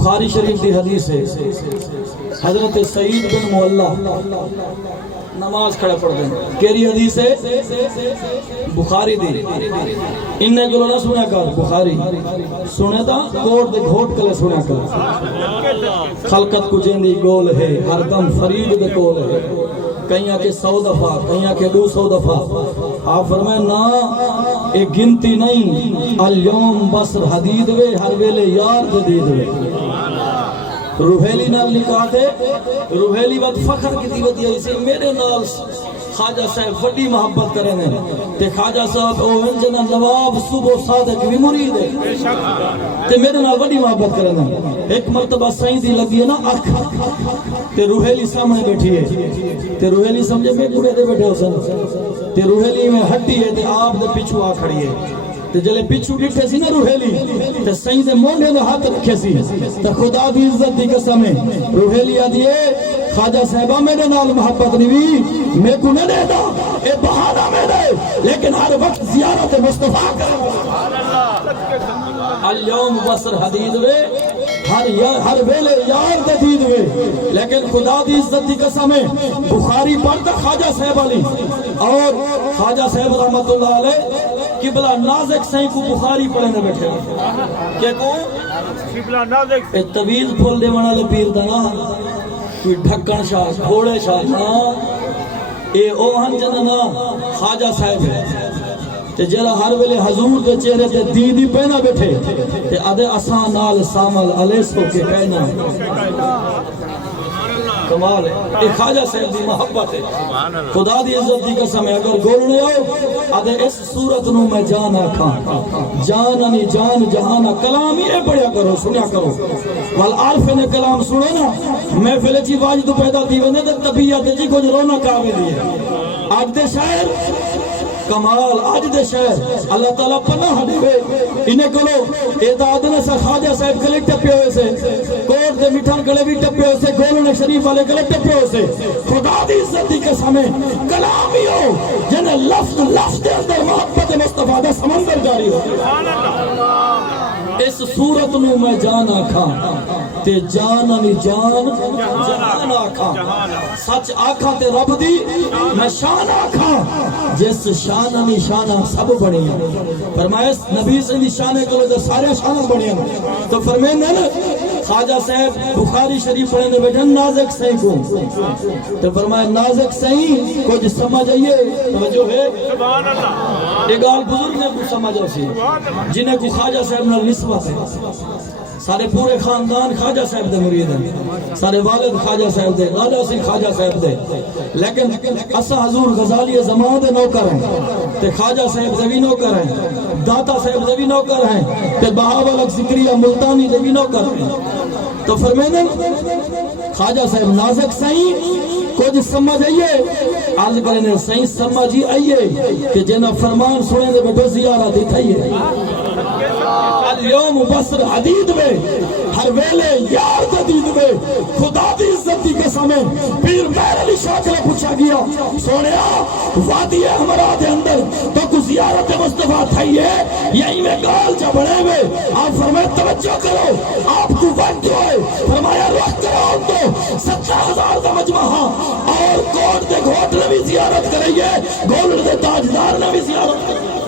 بخاری شریف دی حدیث ہے، حضرت سعید بن معلہ نماز کھڑے پڑھ دیں، کیری حدیث ہے؟ بخاری دی، انہیں گلو نہ سنیا کر، بخاری سنے دا کوٹ دے گھوٹ کلے سنیا کر، خلقت کو جیندی گول ہے، ہر دم فرید دے کول ہے، کہیں کہ 100 دفعہ، کہیں کہ 200 دفعہ، آپ فرمائے نا ایک گنتی نہیں، اليوم بصر حدید وے، ہر ویلے یار جدید وے۔ روحیلی نال نکاح دے، روحیلی بات فخر کی دیوتی ہے، اسے میرے نال خواجہ صاحب وڈی محبت کریں ہیں، تے خواجہ صاحب اوہن جنہ نواب صبح صادق بھی مرید ہے، تے میرے نال وڈی محبت کریں ہیں۔ ایک مرتبہ سائیں دی لگی ہے نا اکھ، تے روحیلی سامنے بیٹھی ہے، تے روحیلی سمجھے میں گوڑے دے بیٹھے ہو سن، تے روحیلی میں ہٹی ہے، تے آپ دے پیچھو آ کھڑی ہے، تے جلے پیچھو ڈٹھے سی نا روحیلی، تے سائیں دے مونڈے دے ہاتھ رکھے سی، تے خدا دی عزت دی قسم ہے، روحیلی آدھی ہے خواجہ صاحبہ میرے نال محبت نہیں بھی، میں کو نہ دے دا، اے بہانہ میں دے، لیکن ہر وقت زیارت مصطفیٰ کرے، اليوم بصر حدید وے، ہر ویلے یار جدید وے، لیکن خدا دی عزت دی قسم ہے، بخاری پڑھتا خواجہ صاحب علی، اور خواجہ صاحب رحمت اللہ علیہ قبلہ نازک سائیں کو بخاری پڑھنے بیٹھے کہ کو قبلہ نازک اے طویل پھول دے منالے پیر دنا کوئی ڈھکن شاہ گھوڑے شاہ نا اے اوہن جننا خواجہ صاحب ہے، تے جرا ہر ویلے حضور دے چہرے تے دیدی پہنا بیٹھے، تے آدھے آسان نال سامل علیسو کے پہنا کمال ہے، ایک خواجہ صاحب دی محبت ہے، خدا دی عزت دی قسم ہے، اگر گولنے ہو آدھے اس صورت نو میں جان آکھاں، جاننی جان جہانا، کلام ہی پڑھیا کرو، سنیا کرو، والعارف نے کلام سنو نا، محفل جی واجد پیدا دی ونے دے طبیعت جی کچھ رونا کاوے دیئے، آج دے شاعر کمال، آج دے شہر اللہ تعالیٰ پناہ دیوے، انہیں کلو اعداد نے سا خواجہ صاحب کلے ٹپے ہوئے سے، کوٹ دے مٹھان کلے بھی ٹپے ہوئے سے، گولن شریف والے کلے ٹپے ہوئے سے، خدا دی عزت دی قسم ہے، کلامی ہو جنہیں لفظ دے اندر محبت مصطفیٰ دا سمندر جاری ہو، اس صورت نو میں جان آکھاں، تے جاننی جان جہان آکھاں، سچ آکھاں تے رب دی میں شان آکھاں، جس شاننی شانہ سب بڑی ہیں، فرمائے نبی سے دی شانے کرو تے سارے شانہ بڑی ہیں، تو فرمائے نا خواجہ صاحب بخاری شریف پڑھنے بیٹھے نازک سہیں کو، تو فرمائے نازک سہیں کچھ سمجھ آئیے، توجہ ہے ایک آل بزرگ نے کچھ سمجھ آسی جنہیں کو خواجہ صاحب نے نسبت ہے، سارے پورے خاندان خواجہ صاحب دے مرید ہیں، سارے والد خواجہ صاحب دے، لالا سی خواجہ صاحب دے، لیکن اسا حضور غزالی زمان دے نوکر ہیں، تے خواجہ صاحب دے بھی نوکر ہیں، داتا صاحب دے بھی نوکر ہیں، تے بہاول ذکریہ ملتانی دے بھی نوکر ہیں، تو فرمیدن خواجہ صاحب نازک سائیں کچھ سمجھ آئیے، آج کرنے سائیں سمجھ آئیے کہ جنہ فرمان سنے دے بیٹھو زیارہ دی تھائیے، اليوم بصر حدید میں ہر ویلے یار جدید میں، خدا دی عزت دی قسم ہے، پیر مہر علی شاہ کے لئے پوچھا گیا سونیا وادی ہمارا دے اندر تو کو زیارت مصطفیٰ تھائیے یہی میں گال جا بڑھے میں، آپ فرمائے توجہ کرو، آپ کو وقت ہوئے، فرمایا رخ کرو تو 17,000 دا مجمع اور کوٹ دے گھوٹ نے بھی زیارت کریں گے، گولڈ دے تاجدار نے بھی زیارت کریں گے۔